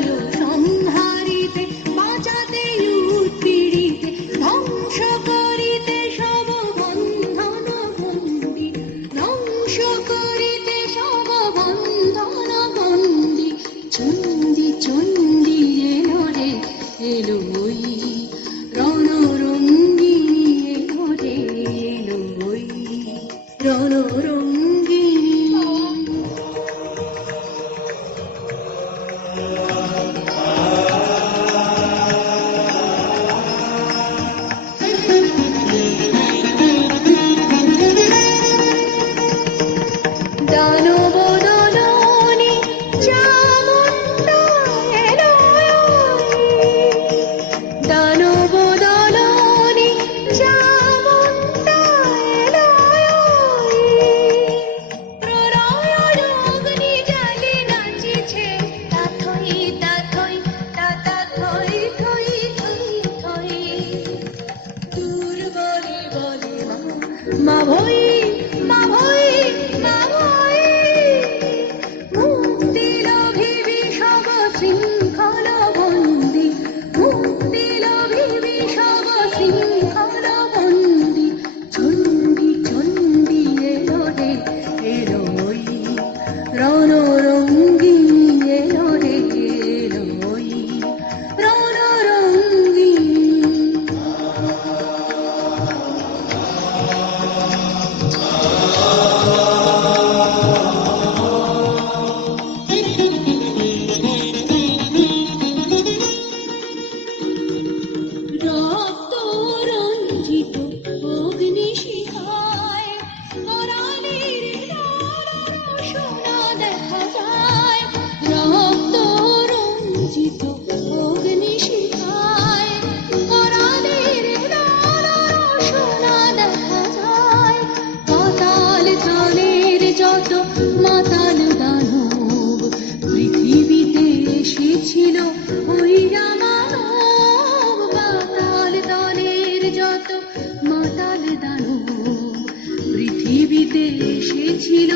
প্রলয় সংহারিতে বাঁচাতে উৎপীড়িতে ধ্বংস করিতে সব বন্ধন বন্দি ধ্বংস করিতে সব বন্ধন বন্দি চন্ডী চন্ডী এলো রে এলো ওই রণরঙ্গিনী এলো রে এলো ওই রণরঙ্গিনী। দানব দলনে চামুণ্ডা এলো দানব দলনে চামুণ্ডা এলো প্রলয় অগ্নি জ্বালে নাচিছে তাথই তাথই তাতা থই থই থই থই দুর্বলে বলে মা ভই মা ভই মা ভই মুক্তি লোভিবি সব শৃঙ্খল বন্দি মুক্তি লোভিবি সব শৃঙ্খল বন্দি চন্ডী চন্ডী এলো রে এলো ওই রণরঙ্গিনী এলো রে এলো ওই রণরঙ্গিনী। রক্ত রঞ্জিত অগ্নিশিখায় পরাণের সোনা দেখা যায় রক্ত রঞ্জিত অগ্নিশিখায় পরাণের সোনা দেখা যায় পাতাল তলের যত মাতাল দানব পৃথিবীতে এসেছিল ওই রামানব পাতাল তলের যত মাতাল দানব পৃথিবীতে এসেছিল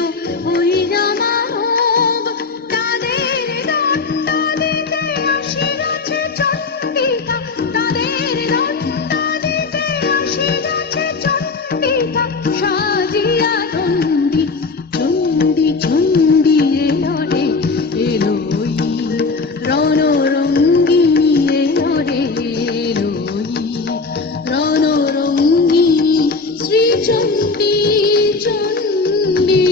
ওই রামানব তাদের দণ্ড দিতে আসিয়াছে চণ্ডিকা তাদের দণ্ড দিতে আসিয়াছে চণ্ডিকা সাজিয়া দণ্ডি চণ্ডী চণ্ডী এলো রে এলো ওই রণরঙ্গিনী এলো রে এলো ওই রণরঙ্গিনী শ্রীচণ্ডী চণ্ডী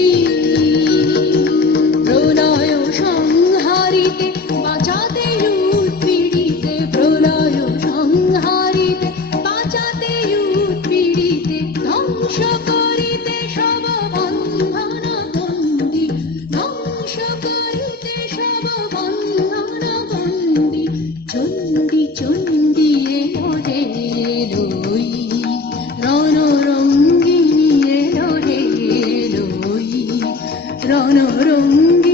প্রলয় সংহারিতে বাঁচাতে উৎপীড়িতে প্রলয় সংহারিতে বাঁচাতে উৎপীড়িতে ধ্বংস করিতে সব বন্ধন বন্দি ধ্বংস করিতে সব বন্ধন বন্দি চন্ডী চন্ডী এলো রে এলো ওই রণরঙ্গিনী এলো রে এলো ওই রণরঙ্গিনী।